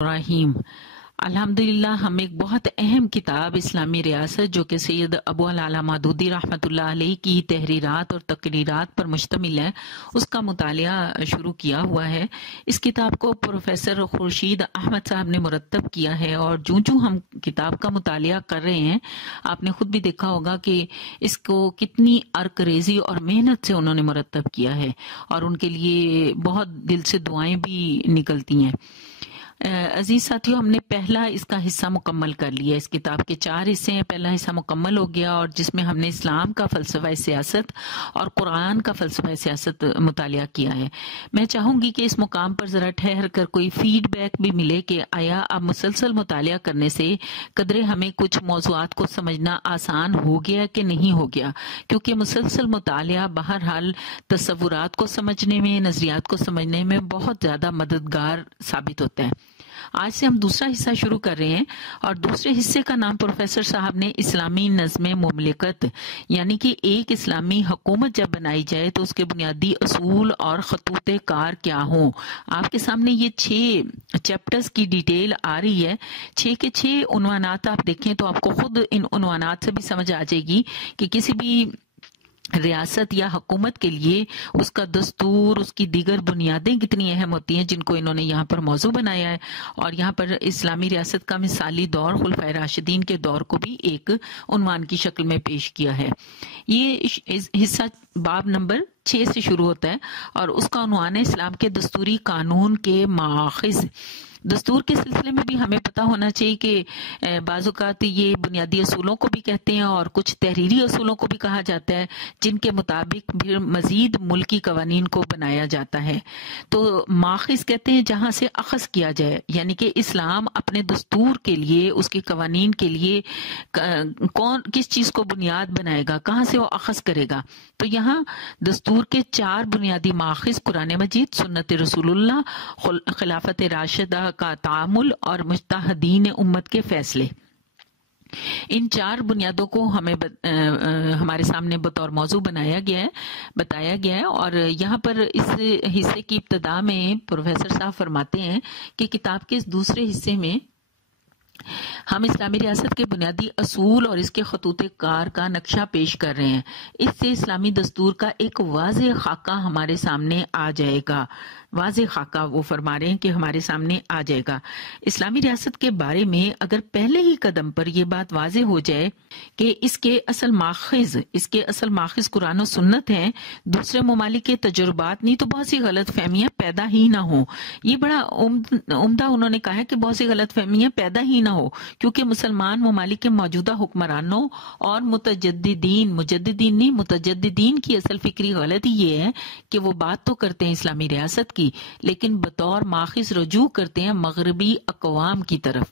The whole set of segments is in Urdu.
ابراہیم۔ الحمدللہ ہم ایک بہت اہم کتاب اسلامی ریاست جو کہ سید ابو العلا مودودی رحمۃ اللہ علیہ کی تحریرات اور تقریرات پر مشتمل ہے، اس کا مطالعہ شروع کیا ہوا ہے۔ اس کتاب کو پروفیسر خورشید احمد صاحب نے مرتب کیا ہے، اور جوں ہم کتاب کا مطالعہ کر رہے ہیں آپ نے خود بھی دیکھا ہوگا کہ اس کو کتنی عرق ریزی اور محنت سے انہوں نے مرتب کیا ہے، اور ان کے لیے بہت دل سے دعائیں بھی نکلتی ہیں۔ عزیز ساتھیوں، ہم نے پہلا اس کا حصہ مکمل کر لیا۔ اس کتاب کے 4 حصے ہیں، پہلا حصہ مکمل ہو گیا، اور جس میں ہم نے اسلام کا فلسفہ سیاست اور قرآن کا فلسفہ سیاست مطالعہ کیا ہے۔ میں چاہوں گی کہ اس مقام پر ذرا ٹھہر کر کوئی فیڈ بیک بھی ملے کہ آیا اب مسلسل مطالعہ کرنے سے قدرے ہمیں کچھ موضوعات کو سمجھنا آسان ہو گیا کہ نہیں ہو گیا، کیونکہ مسلسل مطالعہ بہرحال تصورات کو سمجھنے میں، نظریات کو سمجھنے میں بہت زیادہ مددگار ثابت ہوتا ہے۔ آج سے ہم دوسرا حصہ شروع کر رہے ہیں، اور دوسرے حصے کا نام پروفیسر صاحب نے اسلامی نظم مملکت، یعنی کہ ایک اسلامی حکومت جب بنائی جائے تو اس کے بنیادی اصول اور خطوط کار کیا ہوں۔ آپ کے سامنے یہ 6 چیپٹرز کی ڈیٹیل آ رہی ہے، 6 کے 6 عنوانات آپ دیکھیں تو آپ کو خود ان عنوانات سے بھی سمجھ آ جائے گی کہ کسی بھی ریاست یا حکومت کے لیے اس کا دستور، اس کی دیگر بنیادیں کتنی اہم ہوتی ہیں، جن کو انہوں نے یہاں پر موضوع بنایا ہے۔ اور یہاں پر اسلامی ریاست کا مثالی دور خلفائے راشدین کے دور کو بھی ایک عنوان کی شکل میں پیش کیا ہے۔ یہ حصہ باب نمبر 6 سے شروع ہوتا ہے، اور اس کا عنوان ہے اسلام کے دستوری قانون کے ماخذ۔ دستور کے سلسلے میں بھی ہمیں پتہ ہونا چاہیے کہ بعض اوقات یہ بنیادی اصولوں کو بھی کہتے ہیں اور کچھ تحریری اصولوں کو بھی کہا جاتا ہے، جن کے مطابق پھر مزید ملکی قوانین کو بنایا جاتا ہے۔ تو ماخذ کہتے ہیں جہاں سے اخذ کیا جائے، یعنی کہ اسلام اپنے دستور کے لیے، اس کے قوانین کے لیے کس چیز کو بنیاد بنائے گا، کہاں سے وہ اخذ کرے گا۔ تو یہاں دستور کے 4 بنیادی ماخذ قرآن مجید، سنت رسول اللہ، خلافت راشدہ کا تعامل اور مجتہدین امت کے فیصلے۔ ان 4 بنیادوں کو ہمارے سامنے بطور موضوع بتایا گیا ہے، اور یہاں پر اس حصے کی ابتدا میں پروفیسر صاحب فرماتے ہیں کہ کتاب کے اس دوسرے حصے میں ہم اسلامی ریاست کے بنیادی اصول اور اس کے خطوط کار کا نقشہ پیش کر رہے ہیں۔ اس سے اسلامی دستور کا ایک واضح خاکہ ہمارے سامنے آ جائے گا۔ واضح خاکہ وہ فرما رہے ہیں کہ ہمارے سامنے آ جائے گا۔ اسلامی ریاست کے بارے میں اگر پہلے ہی قدم پر یہ بات واضح ہو جائے کہ اس کے اصل ماخذ قرآن و سنت ہیں، دوسرے ممالک کے تجربات، نہیں تو بہت سی غلط فہمیاں پیدا ہی نہ ہوں۔ یہ بڑا عمدہ انہوں نے کہا ہے کہ بہت سی غلط فہمیاں پیدا ہی نہ ہو، کیونکہ مسلمان ممالک کے موجودہ حکمرانوں اور متجددین کی اصل فکری غلطی یہ ہے کہ وہ بات تو کرتے ہیں اسلامی ریاست کی، لیکن بطور ماخذ رجوع کرتے ہیں مغربی اقوام کی طرف۔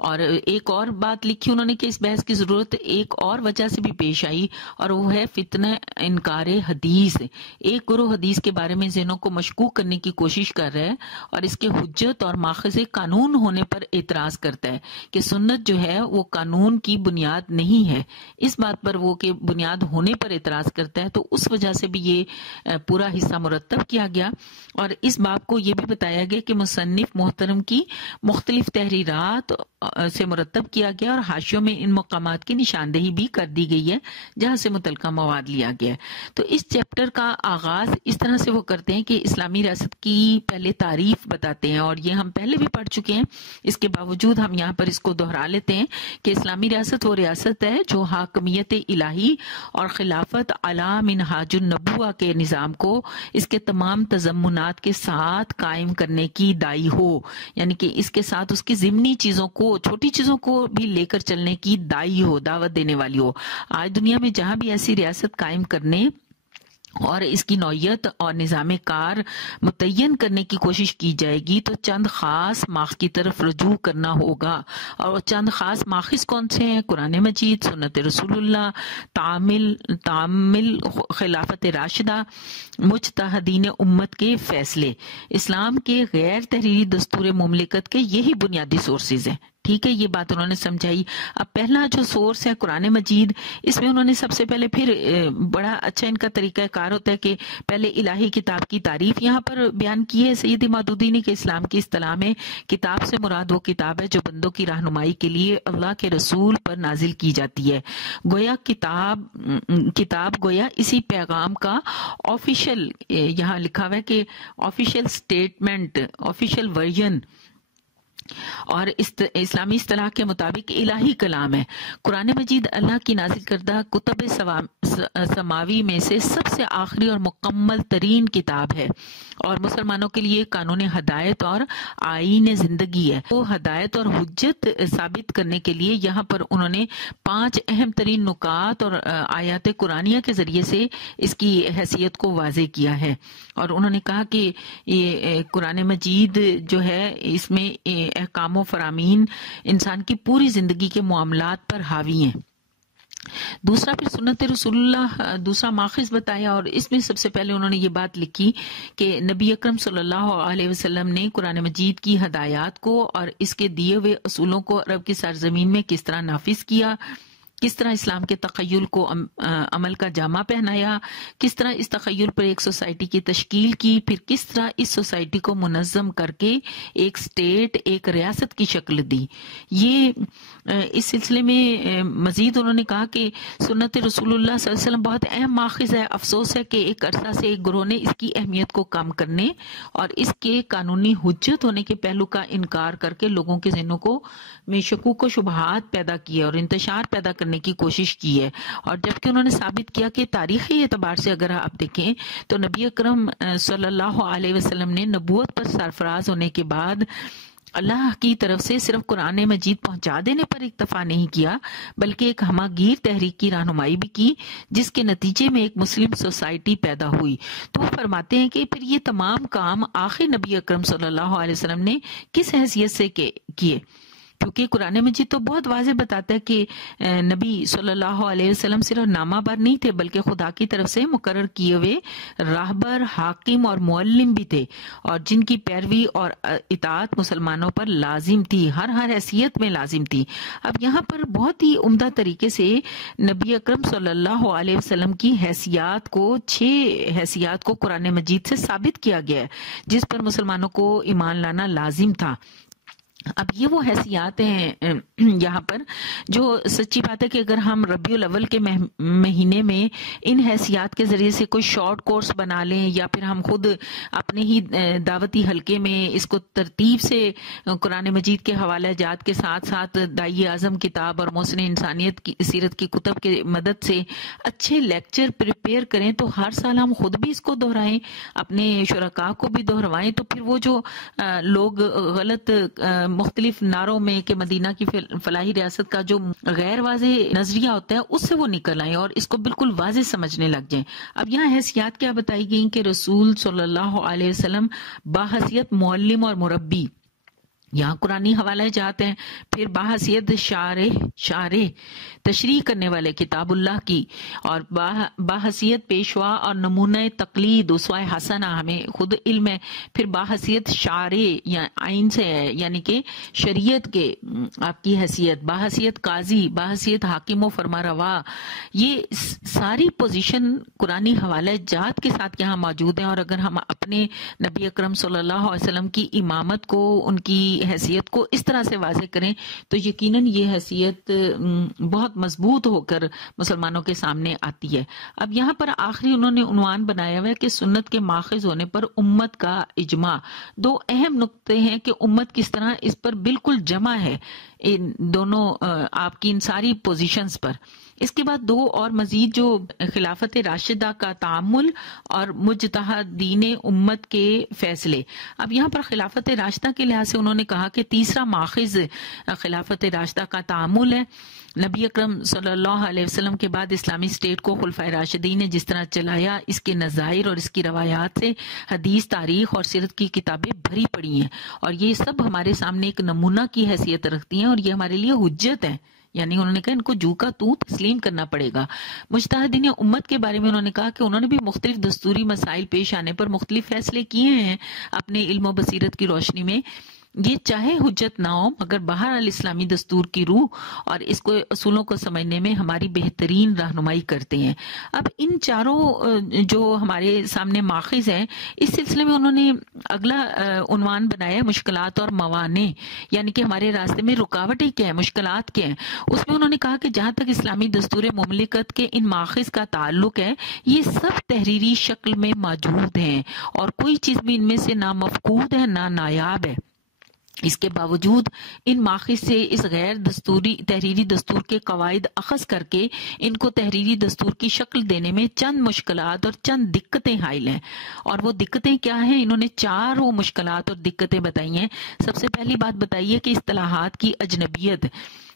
اور ایک اور بات لکھی انہوں نے کہ اس بحث کی ضرورت ایک اور وجہ سے بھی پیش آئی، اور وہ ہے فتنہ انکار حدیث۔ ایک گروہ حدیث کے بارے میں ذہنوں کو مشکوک کرنے کی کوشش کر رہا ہے، اور اس کے حجت اور ماخذ قانون ہونے پر اعتراض کرتا ہے کہ سنت جو ہے وہ قانون کی بنیاد نہیں ہے۔ اس بات پر وہ کہ بنیاد ہونے پر اعتراض کرتا ہے، تو اس وجہ سے بھی یہ پورا حصہ مرتب کیا گیا، اور اس باب کو یہ بھی بتایا گیا کہ مصنف محترم کی مختلف تحریرات سے مرتب کیا گیا، اور حاشیوں میں ان مقامات کی نشاندہی بھی کر دی گئی ہے جہاں سے متعلقہ مواد لیا گیا ہے۔ تو اس چیپٹر کا آغاز اس طرح سے وہ کرتے ہیں کہ اسلامی ریاست کی پہلے تعریف بتاتے ہیں، اور یہ ہم پہلے بھی پڑھ چکے ہیں، اس کے باوجود ہم یہاں پر اس کو دہرا لیتے ہیں کہ اسلامی ریاست وہ ریاست ہے جو حاکمیت الہی اور خلافت علی منہاج النبوہ کے نظام کو اس کے تمام تضمنات کے ساتھ قائم کرنے کی داعی ہو، یعنی کہ اس کے ساتھ اس کی ضمنی چیزوں کو، چھوٹی چیزوں کو بھی لے کر چلنے کی داعی ہو، دعوت دینے والی ہو۔ آج دنیا میں جہاں بھی ایسی ریاست قائم کرنے اور اس کی نوعیت اور نظام کار متعین کرنے کی کوشش کی جائے گی تو چند خاص ماخذ کی طرف رجوع کرنا ہوگا، اور وہ چند خاص ماخذ کون سے ہیں؟ قرآن مجید، سنت رسول اللہ، تعامل خلافت راشدہ، مجتہدین امت کے فیصلے۔ اسلام کے غیر تحریری دستور مملکت کے یہی بنیادی سورسز ہیں۔ ٹھیک ہے، یہ بات انہوں نے سمجھائی۔ اب پہلا جو سورس ہے قرآن مجید، اس میں انہوں نے سب سے پہلے پھر بڑا اچھا ان کا طریقہ کار ہوتا ہے کہ پہلے الہی کتاب کی تعریف یہاں پر بیان کی ہے سید مودودی نے کہ اسلام کی اصطلاح میں کتاب سے مراد وہ کتاب ہے جو بندوں کی رہنمائی کے لیے اللہ کے رسول پر نازل کی جاتی ہے۔ گویا کتاب گویا اسی پیغام کا آفیشیل، یہاں لکھا ہوا ہے کہ آفیشیل سٹیٹمنٹ، آفیشیل ورژن، اور اسلامی اصطلاح کے مطابق الہی کلام ہے۔ قرآن مجید اللہ کی نازل کردہ کتب سماوی میں سے سب سے آخری اور مکمل ترین کتاب ہے، اور مسلمانوں کے لیے قانون ہدایت اور آئین زندگی ہے۔ وہ ہدایت اور حجت ثابت کرنے کے لیے یہاں پر انہوں نے 5 اہم ترین نکات اور آیات قرآنیہ کے ذریعے سے اس کی حیثیت کو واضح کیا ہے، اور انہوں نے کہا کہ یہ قرآن مجید جو ہے اس میں احکام و فرامین انسان کی پوری زندگی کے معاملات پر حاوی ہیں۔ دوسرا پھر سنت رسول اللہ دوسرا ماخذ بتایا، اور اس میں سب سے پہلے انہوں نے یہ بات لکھی کہ نبی اکرم صلی اللہ علیہ وسلم نے قرآن مجید کی ہدایات کو اور اس کے دیے ہوئے اصولوں کو عرب کی سرزمین میں کس طرح نافذ کیا، کس طرح اسلام کے تخیل کو عمل کا جامہ پہنایا، کس طرح اس تخیل پر ایک سوسائٹی کی تشکیل کی، پھر کس طرح اس سوسائٹی کو منظم کر کے ایک سٹیٹ، ایک ریاست کی شکل دی۔ یہ اس سلسلے میں مزید انہوں نے کہا کہ سنت رسول اللہ صلی اللہ علیہ وسلم بہت اہم ماخذ ہے۔ افسوس ہے کہ ایک عرصہ سے ایک گروہ نے اس کی اہمیت کو کم کرنے اور اس کے قانونی حجت ہونے کے پہلو کا انکار کر کے لوگوں کے ذہنوں کو میں شکوک و شبہات پیدا کیے اور انتشار پیدا کرنے کی کوشش کی ہے، اور جبکہ انہوں نے ثابت کیا کہ تاریخی اعتبار سے اگر آپ دیکھیں تو نبی اکرم صلی اللہ علیہ وسلم نے نبوت پر سرفراز ہونے کے بعد اللہ کی طرف سے صرف قرآن مجید پہنچا دینے پر اکتفا نہیں کیا، بلکہ ایک ہمہ گیر تحریک کی رہنمائی بھی کی، جس کے نتیجے میں ایک مسلم سوسائٹی پیدا ہوئی۔ تو وہ فرماتے ہیں کہ پھر یہ تمام کام آخر نبی اکرم صلی اللہ علیہ وسلم نے کس حیثیت سے کیے، کیونکہ قرآن مجید تو بہت واضح بتاتا ہے کہ نبی صلی اللہ علیہ وسلم صرف نامہ بر نہیں تھے، بلکہ خدا کی طرف سے مقرر کیے ہوئے راہبر، حاکم اور معلم بھی تھے، اور جن کی پیروی اور اطاعت مسلمانوں پر لازم تھی، ہر حیثیت میں لازم تھی۔ اب یہاں پر بہت ہی عمدہ طریقے سے نبی اکرم صلی اللہ علیہ وسلم کی حیثیات کو، 6 حیثیات کو قرآن مجید سے ثابت کیا گیا ہے، جس پر مسلمانوں کو ایمان لانا لازم تھا۔ اب یہ وہ حیثیات ہیں یہاں پر جو سچی بات ہے کہ اگر ہم ربیع الاول کے مہینے میں ان حیثیات کے ذریعے سے کوئی شارٹ کورس بنا لیں، یا پھر ہم خود اپنے ہی دعوتی حلقے میں اس کو ترتیب سے قرآن مجید کے حوالہ جات کے ساتھ ساتھ داعی اعظم کتاب اور محسن انسانیت کی سیرت کی کتب کی مدد سے اچھے لیکچر پریپیئر کریں، تو ہر سال ہم خود بھی اس کو دہرائیں، اپنے شرکاء کو بھی دہروائیں، تو پھر وہ جو لوگ غلط مختلف نعروں میں کہ مدینہ کی فلاحی ریاست کا جو غیر واضح نظریہ ہوتا ہے اس سے وہ نکل آئیں اور اس کو بالکل واضح سمجھنے لگ جائیں۔ اب یہاں حیثیات کیا بتائی گئی کہ رسول صلی اللہ علیہ وسلم باحثیت معلم اور مربی، یہاں قرآنی حوالہ جات ہیں، پھر باحثیت شارح تشریح کرنے والے کتاب اللہ کی، اور باحثیت پیشوا اور نمونہ تقلید اسوہ حسنہ، ہمیں خود علم ہے، پھر باحثیت شارح یا آئین سے ہے یعنی کہ شریعت کے آپ کی حیثیت، باحثیت قاضی، باحثیت حاکم و فرما روا، یہ ساری پوزیشن قرآنی حوالہ جات کے ساتھ یہاں موجود ہیں۔ اور اگر ہم اپنے نبی اکرم صلی اللہ علیہ وسلم کی امامت کو، ان کی حیثیت کو اس طرح سے واضح کریں تو یقیناً یہ حیثیت بہت مضبوط ہو کر مسلمانوں کے سامنے آتی ہے۔ اب یہاں پر آخری انہوں نے عنوان بنایا ہوا ہے کہ سنت کے ماخذ ہونے پر امت کا اجماع۔ 2 اہم نقطے ہیں کہ امت کس طرح اس پر بالکل جمع ہے، ان دونوں آپ کی ان ساری پوزیشنز پر۔ اس کے بعد 2 اور مزید جو خلافت راشدہ کا تعامل اور مجتہدین امت کے فیصلے۔ اب یہاں پر خلافت راشدہ کے لحاظ سے انہوں نے کہا کہ تیسرا ماخذ خلافت راشدہ کا تعامل ہے۔ نبی اکرم صلی اللہ علیہ وسلم کے بعد اسلامی اسٹیٹ کو خلفائے راشدین نے جس طرح چلایا، اس کے نظائر اور اس کی روایات سے حدیث، تاریخ اور سیرت کی کتابیں بھری پڑی ہیں، اور یہ سب ہمارے سامنے ایک نمونہ کی حیثیت رکھتی ہیں، اور یہ ہمارے لیے حجت ہے، یعنی انہوں نے کہا ان کو جو کا تو تسلیم کرنا پڑے گا۔ مجتہدین امت کے بارے میں انہوں نے کہا کہ انہوں نے بھی مختلف دستوری مسائل پیش آنے پر مختلف فیصلے کیے ہیں اپنے علم و بصیرت کی روشنی میں، یہ چاہے حجت نہ ہو مگر بہرحال اسلامی دستور کی روح اور اس کو اصولوں کو سمجھنے میں ہماری بہترین رہنمائی کرتے ہیں۔ اب ان چاروں جو ہمارے سامنے ماخذ ہیں، اس سلسلے میں انہوں نے اگلا عنوان بنایا ہے مشکلات اور موانع، یعنی کہ ہمارے راستے میں رکاوٹیں کیا ہیں، مشکلات کیا ہیں۔ اس میں انہوں نے کہا کہ جہاں تک اسلامی دستور مملکت کے ان ماخذ کا تعلق ہے، یہ سب تحریری شکل میں موجود ہیں اور کوئی چیز بھی ان میں سے نہ مفقود ہے نہ نایاب ہے۔ اس کے باوجود ان ماخذ سے اس غیر دستوری تحریری دستور کے قواعد اخذ کر کے ان کو تحریری دستور کی شکل دینے میں چند مشکلات اور چند دقتیں حائل ہیں۔ اور وہ دقتیں کیا ہیں؟ انہوں نے 4 وہ مشکلات اور دقتیں بتائی ہیں۔ سب سے پہلی بات بتائی ہے کہ اصطلاحات کی اجنبیت،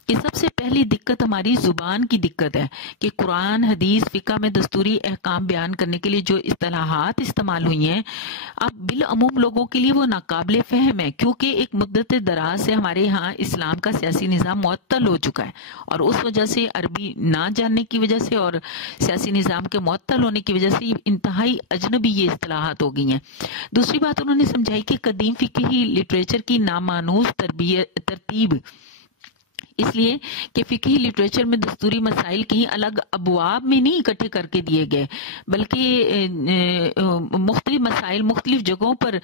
کہ سب سے پہلی دقت ہماری زبان کی دقت ہے کہ قرآن، حدیث، فقہ میں دستوری احکام بیان کرنے کے لیے جو اصطلاحات استعمال ہوئی ہیں، اب بالعموم لوگوں کے لیے وہ ناقابل فہم ہے، کیونکہ ایک مدت دراز سے ہمارے ہاں اسلام کا سیاسی نظام معطل ہو چکا ہے، اور اس وجہ سے عربی نہ جاننے کی وجہ سے اور سیاسی نظام کے معطل ہونے کی وجہ سے انتہائی اجنبی یہ اصطلاحات ہو گئی ہیں۔ دوسری بات انہوں نے سمجھائی کہ قدیم فقہی لٹریچر کی نامانوس ترتیب، اس لیے کہ فقہی لٹریچر میں دستوری مسائل کہیں الگ ابواب میں نہیں اکٹھے کر کے دیے گئے، بلکہ مختلف مسائل مختلف جگہوں پر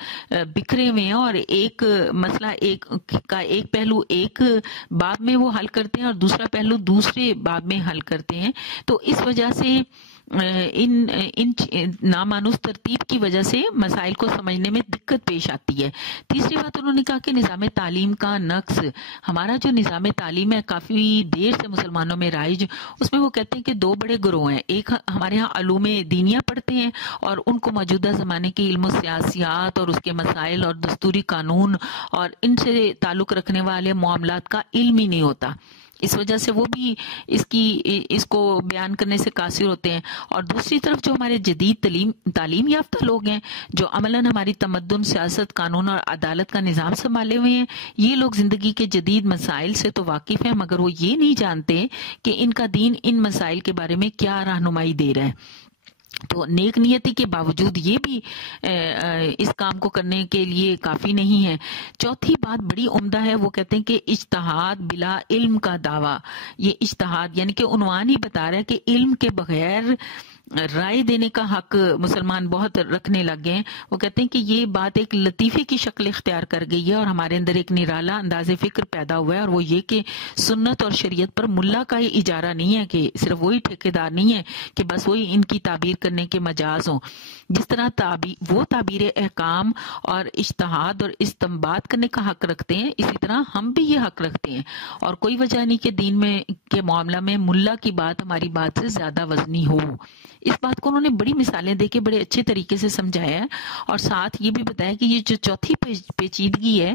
بکھرے ہوئے ہیں، اور ایک مسئلہ ایک پہلو ایک باب میں وہ حل کرتے ہیں اور دوسرا پہلو دوسرے باب میں حل کرتے ہیں۔ تو اس وجہ سے ان نامانوس ترتیب کی وجہ سے مسائل کو سمجھنے میں دقت پیش آتی ہے۔ تیسری بات انہوں نے کہا کہ نظام تعلیم کا نقص، ہمارا جو نظام تعلیم ہے کافی دیر سے مسلمانوں میں رائج، اس میں وہ کہتے ہیں کہ 2 بڑے گروہ ہیں، ایک ہمارے ہاں علوم دینیہ پڑھتے ہیں اور ان کو موجودہ زمانے کے علم و سیاسیات اور اس کے مسائل اور دستوری قانون اور ان سے تعلق رکھنے والے معاملات کا علم ہی نہیں ہوتا، اس وجہ سے وہ بھی اس کو بیان کرنے سے قاصر ہوتے ہیں۔ اور دوسری طرف جو ہمارے جدید تعلیم یافتہ لوگ ہیں، جو عملاً ہماری تمدن، سیاست، قانون اور عدالت کا نظام سنبھالے ہوئے ہیں، یہ لوگ زندگی کے جدید مسائل سے تو واقف ہیں مگر وہ یہ نہیں جانتے کہ ان کا دین ان مسائل کے بارے میں کیا رہنمائی دے رہا ہے۔ تو نیک نیتی کے باوجود یہ بھی اس کام کو کرنے کے لیے کافی نہیں ہے۔ چوتھی بات بڑی عمدہ ہے، وہ کہتے ہیں کہ اجتہاد بلا علم کا دعویٰ، یہ اجتہاد یعنی کہ عنوان ہی بتا رہا ہے کہ علم کے بغیر رائے دینے کا حق مسلمان بہت رکھنے لگ گئے ہیں۔ وہ کہتے ہیں کہ یہ بات ایک لطیفے کی شکل اختیار کر گئی ہے اور ہمارے اندر ایک نرالا انداز فکر پیدا ہوا ہے، اور وہ یہ کہ سنت اور شریعت پر ملا کا ہی اجارہ نہیں ہے، کہ صرف وہی ٹھیکیدار نہیں ہے کہ بس وہی ان کی تعبیر کرنے کے مجاز ہوں۔ جس طرح وہ تعبیر احکام اور اجتہاد اور استنباط کرنے کا حق رکھتے ہیں، اسی طرح ہم بھی یہ حق رکھتے ہیں، اور کوئی وجہ نہیں کہ دین میں کے معاملہ میں ملا کی بات ہماری بات سے زیادہ وزنی ہو۔ اس بات کو انہوں نے بڑی مثالیں دے کے بڑے اچھے طریقے سے سمجھایا ہے، اور ساتھ یہ بھی بتایا کہ یہ جو چوتھی پیچیدگی ہے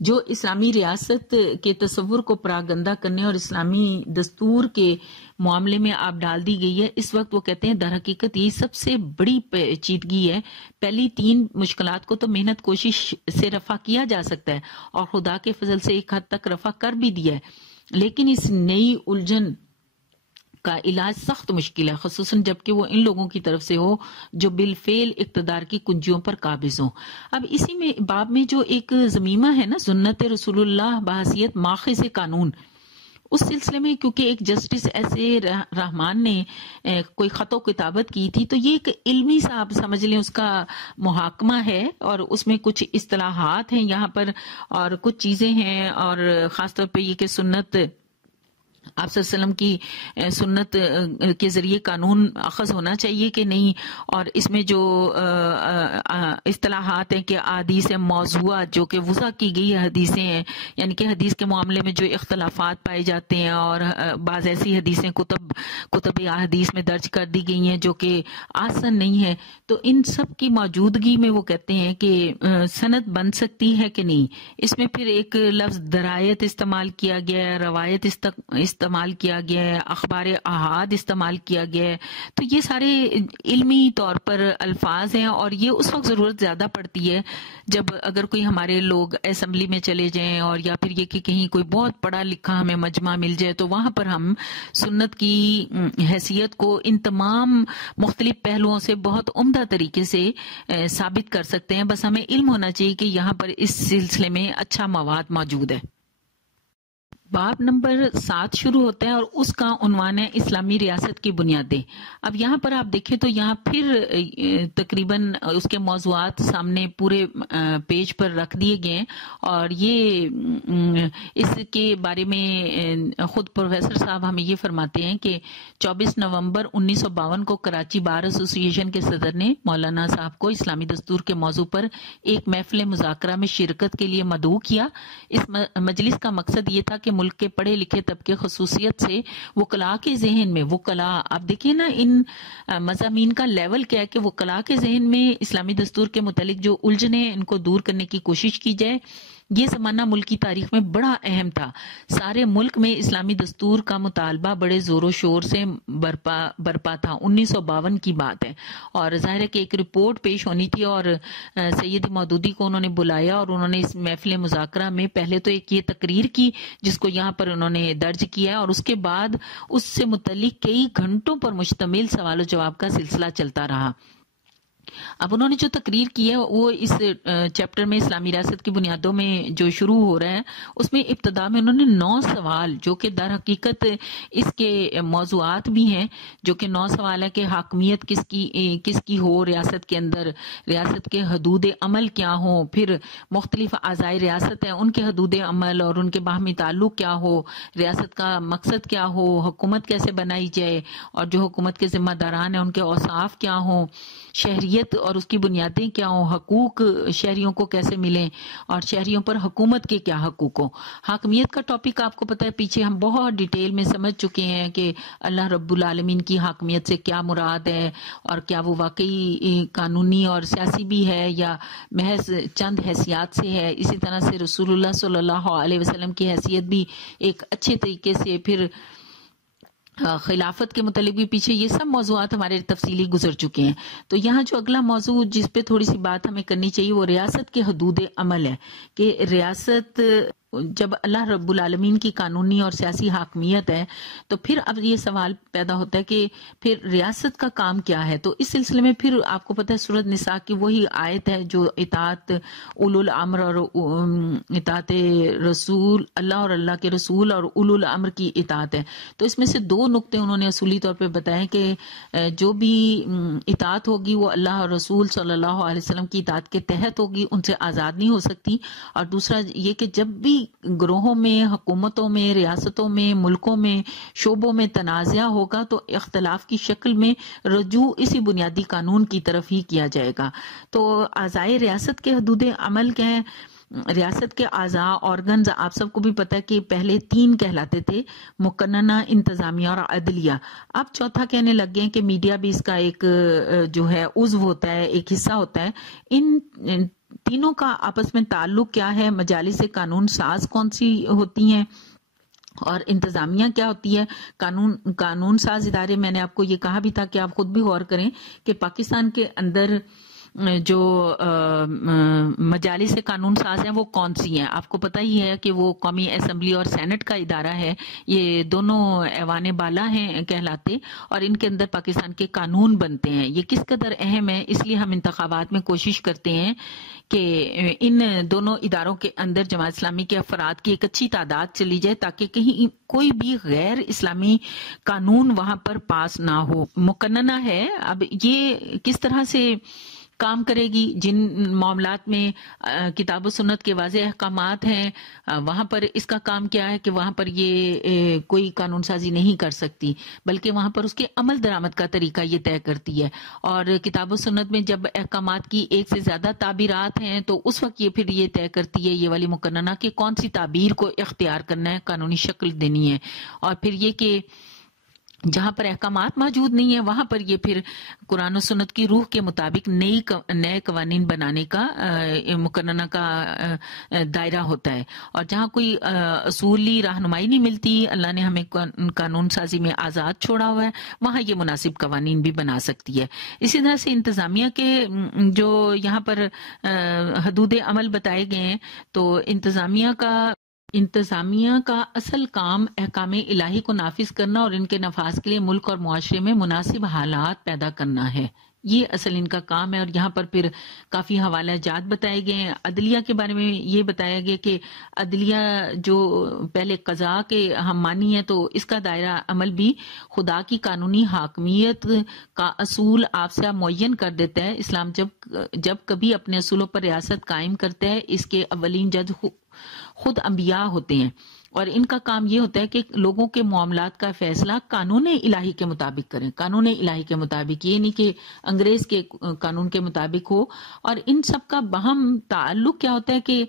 جو اسلامی ریاست کے تصور کو پراگندہ کرنے اور اسلامی دستور کے معاملے میں آپ ڈال دی گئی ہے، اس وقت وہ کہتے ہیں در حقیقت یہ سب سے بڑی پیچیدگی ہے۔ پہلی 3 مشکلات کو تو محنت کوشش سے رفع کیا جا سکتا ہے اور خدا کے فضل سے ایک حد تک رفع کر بھی دیا ہے، لیکن اس نئی الجھن کا علاج سخت مشکل ہے، خصوصاً جبکہ وہ ان لوگوں کی طرف سے ہو جو بالفعل اقتدار کی کنجیوں پر قابض ہوں۔ اب اسی میں باب میں جو ایک ضمیمہ ہے نا، سنت رسول اللہ بحیثیت ماخذ قانون، اس سلسلے میں کیونکہ ایک جسٹس ایسے رحمان نے کوئی خط و کتابت کی تھی، تو یہ ایک علمی سا آپ سمجھ لیں اس کا محاکمہ ہے، اور اس میں کچھ اصطلاحات ہیں یہاں پر اور کچھ چیزیں ہیں، اور خاص طور پہ یہ کہ سنت آپ صلی اللہ علیہ وسلم کی سنت کے ذریعے قانون اخذ ہونا چاہیے کہ نہیں، اور اس میں جو اصطلاحات ہیں کہ احادیث موضوعہ جو کہ وضع کی گئی حدیثیں ہیں، یعنی کہ حدیث کے معاملے میں جو اختلافات پائے جاتے ہیں، اور بعض ایسی حدیثیں کتب احادیث میں درج کر دی گئی ہیں جو کہ آسن نہیں ہے، تو ان سب کی موجودگی میں وہ کہتے ہیں کہ سند بن سکتی ہے کہ نہیں۔ اس میں پھر ایک لفظ درایت استعمال کیا گیا ہے، روایت استعمال کیا گیا ہے، اخبار احاد استعمال کیا گیا ہے. تو یہ سارے علمی طور پر الفاظ ہیں، اور یہ اس وقت ضرورت زیادہ پڑتی ہے جب اگر کوئی ہمارے لوگ اسمبلی میں چلے جائیں، اور یا پھر یہ کہ کہیں کوئی بہت پڑھا لکھا ہمیں مجمع مل جائے، تو وہاں پر ہم سنت کی حیثیت کو ان تمام مختلف پہلوؤں سے بہت عمدہ طریقے سے ثابت کر سکتے ہیں. بس ہمیں علم ہونا چاہیے کہ یہاں پر اس سلسلے میں اچھا مواد موجود ہے. باب نمبر 7 شروع ہوتا ہے اور اس کا عنوان ہے اسلامی ریاست کی بنیادیں. اب یہاں پر آپ دیکھیں تو یہاں پھر تقریباً اس کے موضوعات سامنے پورے پیج پر رکھ دیے گئے ہیں، اور یہ اس کے بارے میں خود پروفیسر صاحب ہمیں یہ فرماتے ہیں کہ 24 نومبر 1952 کو کراچی بار ایسوسی ایشن کے صدر نے مولانا صاحب کو اسلامی دستور کے موضوع پر ایک محفل مذاکرہ میں شرکت کے لیے مدعو کیا. اس مجلس کا مقصد یہ تھا کہ ملک کے پڑھے لکھے طبقے خصوصیت سے وکلاء کے ذہن میں آپ دیکھیں نا ان مضامین کا لیول کیا ہے کہ وکلاء کے ذہن میں اسلامی دستور کے متعلق جو الجھنیں ہیں ان کو دور کرنے کی کوشش کی جائے. یہ زمانہ ملک کی تاریخ میں بڑا اہم تھا. سارے ملک میں اسلامی دستور کا مطالبہ بڑے زور و شور سے برپا تھا. 1952 کی بات ہے، اور ظاہر ہے کہ ایک رپورٹ پیش ہونی تھی، اور سید مودودی کو انہوں نے بلایا، اور انہوں نے اس محفل مذاکرہ میں پہلے تو ایک یہ تقریر کی جس کو یہاں پر انہوں نے درج کیا ہے، اور اس کے بعد اس سے متعلق کئی گھنٹوں پر مشتمل سوال و جواب کا سلسلہ چلتا رہا. اب انہوں نے جو تقریر کی ہے وہ اس چیپٹر میں اسلامی ریاست کی بنیادوں میں جو شروع ہو رہا ہے اس میں ابتدا میں انہوں نے 9 سوال جو کہ در حقیقت اس کے موضوعات بھی ہیں، جو کہ 9 سوال ہے کہ حاکمیت کس کی ہو ریاست کے اندر، ریاست کے حدود عمل کیا ہوں، پھر مختلف اعضاء ریاست ہیں ان کے حدود عمل اور ان کے باہمی تعلق کیا ہو، ریاست کا مقصد کیا ہو، حکومت کیسے بنائی جائے، اور جو حکومت کے ذمہ داران ہیں ان کے اوصاف کیا ہوں، شہریت اور اس کی بنیادیں کیا ہوں، حقوق شہریوں کو کیسے ملیں، اور شہریوں پر حکومت کے کیا حقوق ہوں. حاکمیت کا ٹاپک آپ کو پتہ ہے پیچھے ہم بہت ڈیٹیل میں سمجھ چکے ہیں کہ اللہ رب العالمین کی حاکمیت سے کیا مراد ہے، اور کیا وہ واقعی قانونی اور سیاسی بھی ہے یا محض چند حیثیات سے ہے. اسی طرح سے رسول اللہ صلی اللہ علیہ وسلم کی حیثیت بھی ایک اچھے طریقے سے، پھر خلافت کے متعلق بھی پیچھے یہ سب موضوعات ہمارے تفصیلی گزر چکے ہیں. تو یہاں جو اگلا موضوع جس پہ تھوڑی سی بات ہمیں کرنی چاہیے وہ ریاست کے حدود عمل ہے، کہ ریاست جب اللہ رب العالمین کی قانونی اور سیاسی حاکمیت ہے تو پھر اب یہ سوال پیدا ہوتا ہے کہ پھر ریاست کا کام کیا ہے. تو اس سلسلے میں پھر آپ کو پتہ ہے سورۃ نساء کی وہی آیت ہے جو اطاعت اولو الامر اور اطاعت رسول اللہ اور اللہ کے رسول اور اولو الامر کی اطاعت ہے. تو اس میں سے 2 نقطے انہوں نے اصولی طور پہ بتائے کہ جو بھی اطاعت ہوگی وہ اللہ اور رسول صلی اللہ علیہ وسلم کی اطاعت کے تحت ہوگی، ان سے آزاد نہیں ہو سکتی. اور دوسرا یہ کہ جب بھی گروہوں میں، حکومتوں میں، ریاستوں میں، ملکوں میں، شعبوں میں تنازع ہوگا تو اختلاف کی شکل میں رجوع اسی بنیادی قانون کی طرف ہی کیا جائے گا. تو اعضائے ریاست کے حدود عمل کیا ہے؟ ریاست کے اعضاء آرگنز آپ سب کو بھی پتہ ہے کہ پہلے 3 کہلاتے تھے، مقننہ، انتظامیہ اور عدلیہ. اب چوتھا کہنے لگ گئے ہیں کہ میڈیا بھی اس کا ایک جو ہے عضو ہوتا ہے، ایک حصہ ہوتا ہے. ان تینوں کا آپس میں تعلق کیا ہے؟ مجالس قانون ساز کون سی ہوتی ہیں اور انتظامیہ کیا ہوتی ہے؟ قانون ساز ادارے، میں نے آپ کو یہ کہا بھی تھا کہ آپ خود بھی غور کریں کہ پاکستان کے اندر جو مجالس قانون ساز ہیں وہ کون سی ہیں. آپ کو پتہ ہی ہے کہ وہ قومی اسمبلی اور سینٹ کا ادارہ ہے. یہ دونوں ایوان بالا ہیں کہلاتے، اور ان کے اندر پاکستان کے قانون بنتے ہیں. یہ کس قدر اہم ہے، اس لیے ہم انتخابات میں کوشش کرتے ہیں کہ ان دونوں اداروں کے اندر جماعت اسلامی کے افراد کی ایک اچھی تعداد چلی جائے تاکہ کہیں کوئی بھی غیر اسلامی قانون وہاں پر پاس نہ ہو. مقننہ ہے، اب یہ کس طرح سے کام کرے گی؟ جن معاملات میں کتاب و سنت کے واضح احکامات ہیں وہاں پر اس کا کام کیا ہے کہ وہاں پر یہ کوئی قانون سازی نہیں کر سکتی، بلکہ وہاں پر اس کے عمل درآمد کا طریقہ یہ طے کرتی ہے. اور کتاب و سنت میں جب احکامات کی 1 سے زیادہ تعبیرات ہیں تو اس وقت یہ پھر یہ طے کرتی ہے یہ والی مقننہ کہ کون سی تعبیر کو اختیار کرنا ہے، قانونی شکل دینی ہے. اور پھر یہ کہ جہاں پر احکامات موجود نہیں ہیں وہاں پر یہ پھر قرآن و سنت کی روح کے مطابق نئے قوانین بنانے کا مقننہ کا دائرہ ہوتا ہے، اور جہاں کوئی اصولی رہنمائی نہیں ملتی، اللہ نے ہمیں قانون سازی میں آزاد چھوڑا ہوا ہے، وہاں یہ مناسب قوانین بھی بنا سکتی ہے۔ اسی طرح سے انتظامیہ کے جو یہاں پر حدود عمل بتائے گئے ہیں، تو انتظامیہ کا اصل کام احکام الہی کو نافذ کرنا اور ان کے نفاذ کے لیے ملک اور معاشرے میں مناسب حالات پیدا کرنا ہے، یہ اصل ان کا کام ہے۔ اور یہاں پر پھر کافی حوالہ جات بتائے گئے ہیں۔ عدلیہ کے بارے میں یہ بتایا گیا کہ عدلیہ جو پہلے قضاء کے ہم مانی ہے، تو اس کا دائرہ عمل بھی خدا کی قانونی حاکمیت کا اصول آپ سے معین کر دیتا ہے۔ اسلام جب کبھی اپنے اصولوں پر ریاست قائم کرتا ہے، اس کے اولین جج خود انبیاء ہوتے ہیں، اور ان کا کام یہ ہوتا ہے کہ لوگوں کے معاملات کا فیصلہ قانون الہی کے مطابق کریں، قانون الہی کے مطابق، یہ نہیں کہ انگریز کے قانون کے مطابق ہو۔ اور ان سب کا باہم تعلق کیا ہوتا ہے کہ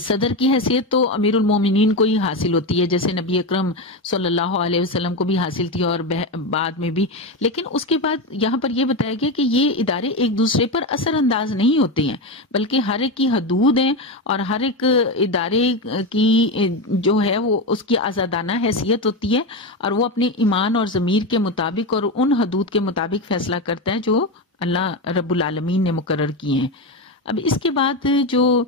صدر کی حیثیت تو امیر المومنین کو ہی حاصل ہوتی ہے، جیسے نبی اکرم صلی اللہ علیہ وسلم کو بھی حاصل تھی اور بعد میں بھی، لیکن اس کے بعد یہاں پر یہ بتایا گیا کہ یہ ادارے ایک دوسرے پر اثر انداز نہیں ہوتے ہیں، بلکہ ہر ایک کی حدود ہیں، اور ہر ایک ادارے کی جو ہے وہ اس کی آزادانہ حیثیت ہوتی ہے، اور وہ اپنے ایمان اور ضمیر کے مطابق اور ان حدود کے مطابق فیصلہ کرتا ہے جو اللہ رب العالمین نے مقرر کیے ہیں۔ اب اس کے بعد جو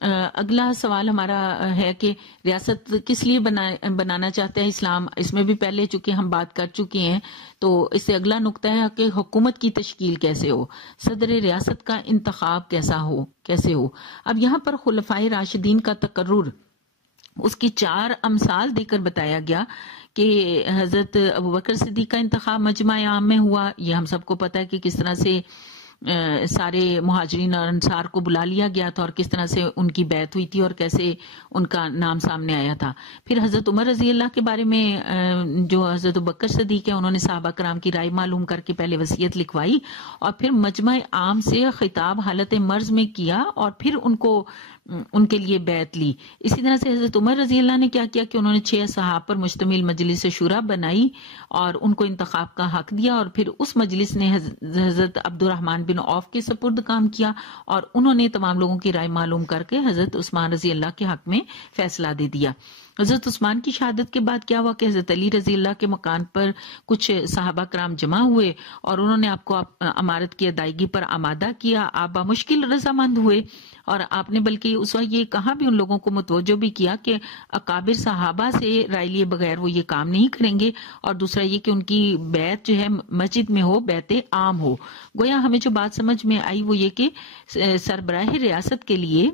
اگلا سوال ہمارا ہے کہ ریاست کس لیے بنانا چاہتا ہے اسلام، اس میں بھی پہلے چونکہ ہم بات کر چکے ہیں، تو اس سے اگلا نقطہ ہے کہ حکومت کی تشکیل کیسے ہو، صدر ریاست کا انتخاب کیسے ہو۔ اب یہاں پر خلفائے راشدین کا تقرر، اس کی 4 امثال دے کر بتایا گیا کہ حضرت ابوبکر صدیق کا انتخاب مجمع عام میں ہوا، یہ ہم سب کو پتہ ہے کہ کس طرح سے سارے مہاجرین اور انصار کو بلا لیا گیا تھا اور کس طرح سے ان کی بیعت ہوئی تھی اور کیسے ان کا نام سامنے آیا تھا۔ پھر حضرت عمر رضی اللہ کے بارے میں جو حضرت ابوبکر صدیق ہے، انہوں نے صحابہ کرام کی رائے معلوم کر کے پہلے وصیت لکھوائی اور پھر مجمع عام سے خطاب حالت مرض میں کیا اور پھر ان کے لیے بیعت لی۔ اسی طرح سے حضرت عمر رضی اللہ نے کیا کیا کہ انہوں نے 6 صحاب پر مشتمل مجلس شورا بنائی اور ان کو انتخاب کا حق دیا، اور پھر اس مجلس نے حضرت عبد الرحمن بن عوف کے سپرد کام کیا اور انہوں نے تمام لوگوں کی رائے معلوم کر کے حضرت عثمان رضی اللہ کے حق میں فیصلہ دے دیا۔ حضرت عثمان کی شہادت کے بعد کیا ہوا کہ حضرت علی رضی اللہ کے مکان پر کچھ صحابہ کرام جمع ہوئے اور انہوں نے آپ کو امارت کی ادائیگی پر آمادہ کیا۔ آپ بمشکل رضامند ہوئے، اور آپ نے بلکہ اس وقت یہ کہا بھی ان لوگوں کو متوجہ بھی کیا کہ اکابر صحابہ سے رائے لیے بغیر وہ یہ کام نہیں کریں گے، اور دوسرا یہ کہ ان کی بیعت جو ہے مسجد میں ہو، بیعت عام ہو۔ گویا ہمیں جو بات سمجھ میں آئی وہ یہ کہ سربراہ ریاست کے لیے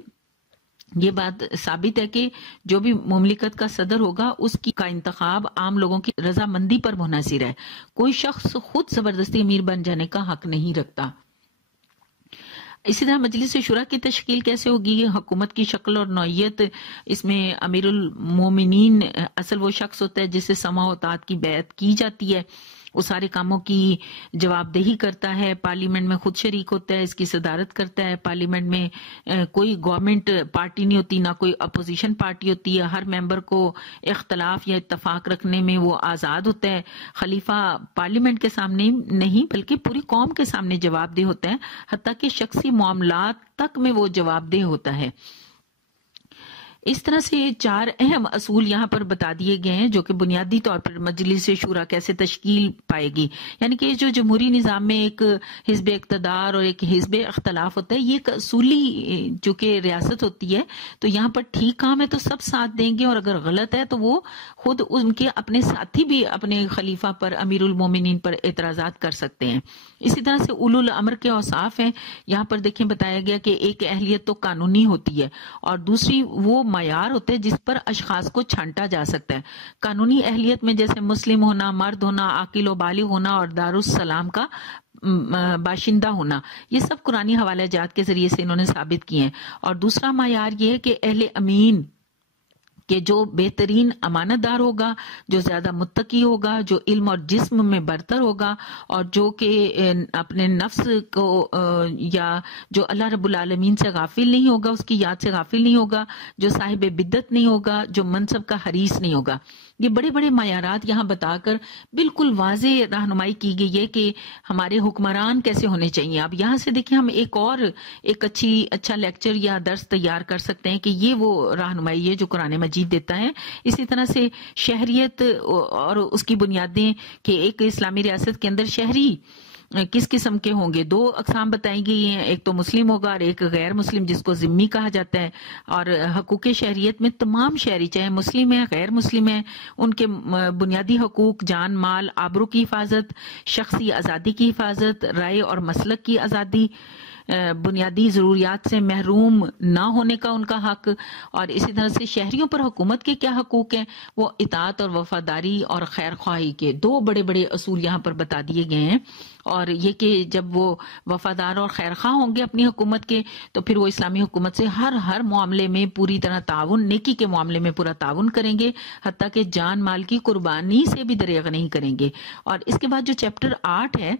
یہ بات ثابت ہے کہ جو بھی مملکت کا صدر ہوگا اس کا انتخاب عام لوگوں کی رضامندی پر منحصر ہے، کوئی شخص خود زبردستی امیر بن جانے کا حق نہیں رکھتا۔ اسی طرح مجلس شورا کی تشکیل کیسے ہوگی، حکومت کی شکل اور نوعیت، اس میں امیر المومنین اصل وہ شخص ہوتا ہے جس سے سماع و طاعت کی بیعت کی جاتی ہے، وہ سارے کاموں کی جواب دہی کرتا ہے، پارلیمنٹ میں خود شریک ہوتا ہے، اس کی صدارت کرتا ہے۔ پارلیمنٹ میں کوئی گورنمنٹ پارٹی نہیں ہوتی، نہ کوئی اپوزیشن پارٹی ہوتی ہے، ہر ممبر کو اختلاف یا اتفاق رکھنے میں وہ آزاد ہوتا ہے۔ خلیفہ پارلیمنٹ کے سامنے نہیں بلکہ پوری قوم کے سامنے جواب دہ ہوتا ہے، حتیٰ کہ شخصی معاملات تک میں وہ جواب دہ ہوتا ہے۔ اس طرح سے 4 اہم اصول یہاں پر بتا دیے گئے ہیں جو کہ بنیادی طور پر مجلس شورا کیسے تشکیل پائے گی، یعنی کہ جو جمہوری نظام میں ایک حزب اقتدار اور ایک حزب اختلاف ہوتا ہے، یہ ایک اصولی جو کہ ریاست ہوتی ہے، تو یہاں پر ٹھیک کام ہے تو سب ساتھ دیں گے، اور اگر غلط ہے تو وہ خود ان کے اپنے ساتھی بھی اپنے خلیفہ پر، امیر المومنین پر اعتراضات کر سکتے ہیں۔ اسی طرح سے اولو الامر کے اوصاف ہیں، یہاں پر دیکھیں بتایا گیا کہ ایک اہلیت تو قانونی ہوتی ہے اور دوسری وہ معیار ہوتے ہیں جس پر اشخاص کو چھانٹا جا سکتا ہے۔ قانونی اہلیت میں جیسے مسلم ہونا، مرد ہونا، عاقل و بالغ ہونا اور دارالسلام کا باشندہ ہونا، یہ سب قرآنی حوالہ جات کے ذریعے سے انہوں نے ثابت کیے ہیں۔ اور دوسرا معیار یہ ہے کہ اہل امین کہ جو بہترین امانت دار ہوگا، جو زیادہ متقی ہوگا، جو علم اور جسم میں برتر ہوگا، اور جو کہ اپنے نفس کو یا جو اللہ رب العالمین سے غافل نہیں ہوگا، اس کی یاد سے غافل نہیں ہوگا، جو صاحب بدعت نہیں ہوگا، جو منصب کا حریص نہیں ہوگا. یہ بڑے بڑے معیارات یہاں بتا کر بالکل واضح رہنمائی کی گئی ہے کہ ہمارے حکمران کیسے ہونے چاہیے. اب یہاں سے دیکھیں ہم ایک اچھا لیکچر یا درس تیار کر سکتے ہیں کہ یہ وہ رہنمائی ہے جو قرآن مجید دیتا ہے. اسی طرح سے شہریت اور اس کی بنیادیں کہ ایک اسلامی ریاست کے اندر شہری کس قسم کے ہوں گے. 2 اقسام بتائی گئی ہیں، ایک تو مسلم ہوگا اور ایک غیر مسلم جس کو ذمی کہا جاتا ہے. اور حقوق شہریت میں تمام شہری چاہے مسلم ہیں غیر مسلم ہیں، ان کے بنیادی حقوق، جان مال آبرو کی حفاظت، شخصی آزادی کی حفاظت، رائے اور مسلک کی آزادی، بنیادی ضروریات سے محروم نہ ہونے کا ان کا حق. اور اسی طرح سے شہریوں پر حکومت کے کیا حقوق ہیں، وہ اطاعت اور وفاداری اور خیر خواہی کے 2 بڑے بڑے اصول یہاں پر بتا دیے گئے ہیں. اور یہ کہ جب وہ وفادار اور خیر خواہ ہوں گے اپنی حکومت کے، تو پھر وہ اسلامی حکومت سے ہر معاملے میں پوری طرح تعاون، نیکی کے معاملے میں پورا تعاون کریں گے، حتیٰ کہ جان مال کی قربانی سے بھی دریغ نہیں کریں گے. اور اس کے بعد جو چیپٹر 8 ہے،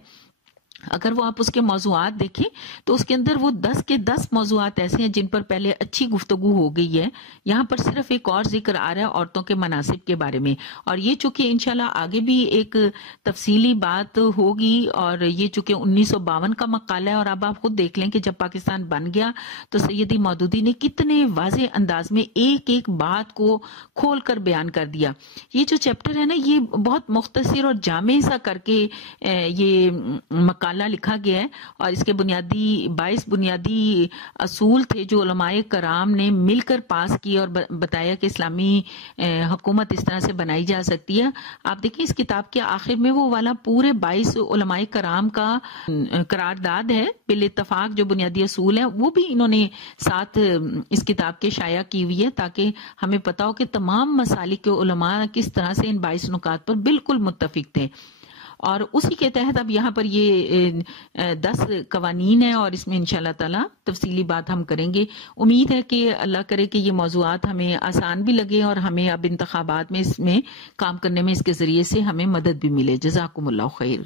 اگر وہ آپ اس کے موضوعات دیکھیں تو اس کے اندر وہ 10 کے 10 موضوعات ایسے ہیں جن پر پہلے اچھی گفتگو ہو گئی ہے. یہاں پر صرف ایک اور ذکر آ رہا ہے عورتوں کے مناصب کے بارے میں، اور یہ چونکہ انشاءاللہ آگے بھی ایک تفصیلی بات ہوگی. اور یہ چونکہ 1952 کا مقالہ ہے، اور اب آپ خود دیکھ لیں کہ جب پاکستان بن گیا تو سیدی مودودی نے کتنے واضح انداز میں ایک ایک بات کو کھول کر بیان کر دیا. یہ جو چیپٹر ہے نا، یہ بہت مختصر اور جامع سا کر کے یہ مقالہ لکھا گیا ہے. اور اس کے 22 بنیادی اصول تھے جو علماء کرام نے مل کر پاس کیے اور بتایا کہ اسلامی حکومت اس طرح سے بنائی جا سکتی ہے. آپ دیکھیں اس کتاب کے آخر میں وہ والا پورے 22 علماء کرام کا قرارداد ہے بال اتفاق، جو بنیادی اصول ہیں وہ بھی انہوں نے ساتھ اس کتاب کے شائع کی ہوئی ہے، تاکہ ہمیں پتا ہو کہ تمام مسالک کے علماء کس طرح سے ان 22 نکات پر بالکل متفق تھے. اور اسی کے تحت اب یہاں پر یہ 10 قوانین ہیں، اور اس میں انشاءاللہ تعالی تفصیلی بات ہم کریں گے. امید ہے کہ اللہ کرے کہ یہ موضوعات ہمیں آسان بھی لگے اور ہمیں اب انتخابات میں اس میں کام کرنے میں اس کے ذریعے سے ہمیں مدد بھی ملے. جزاکم اللہ خیر.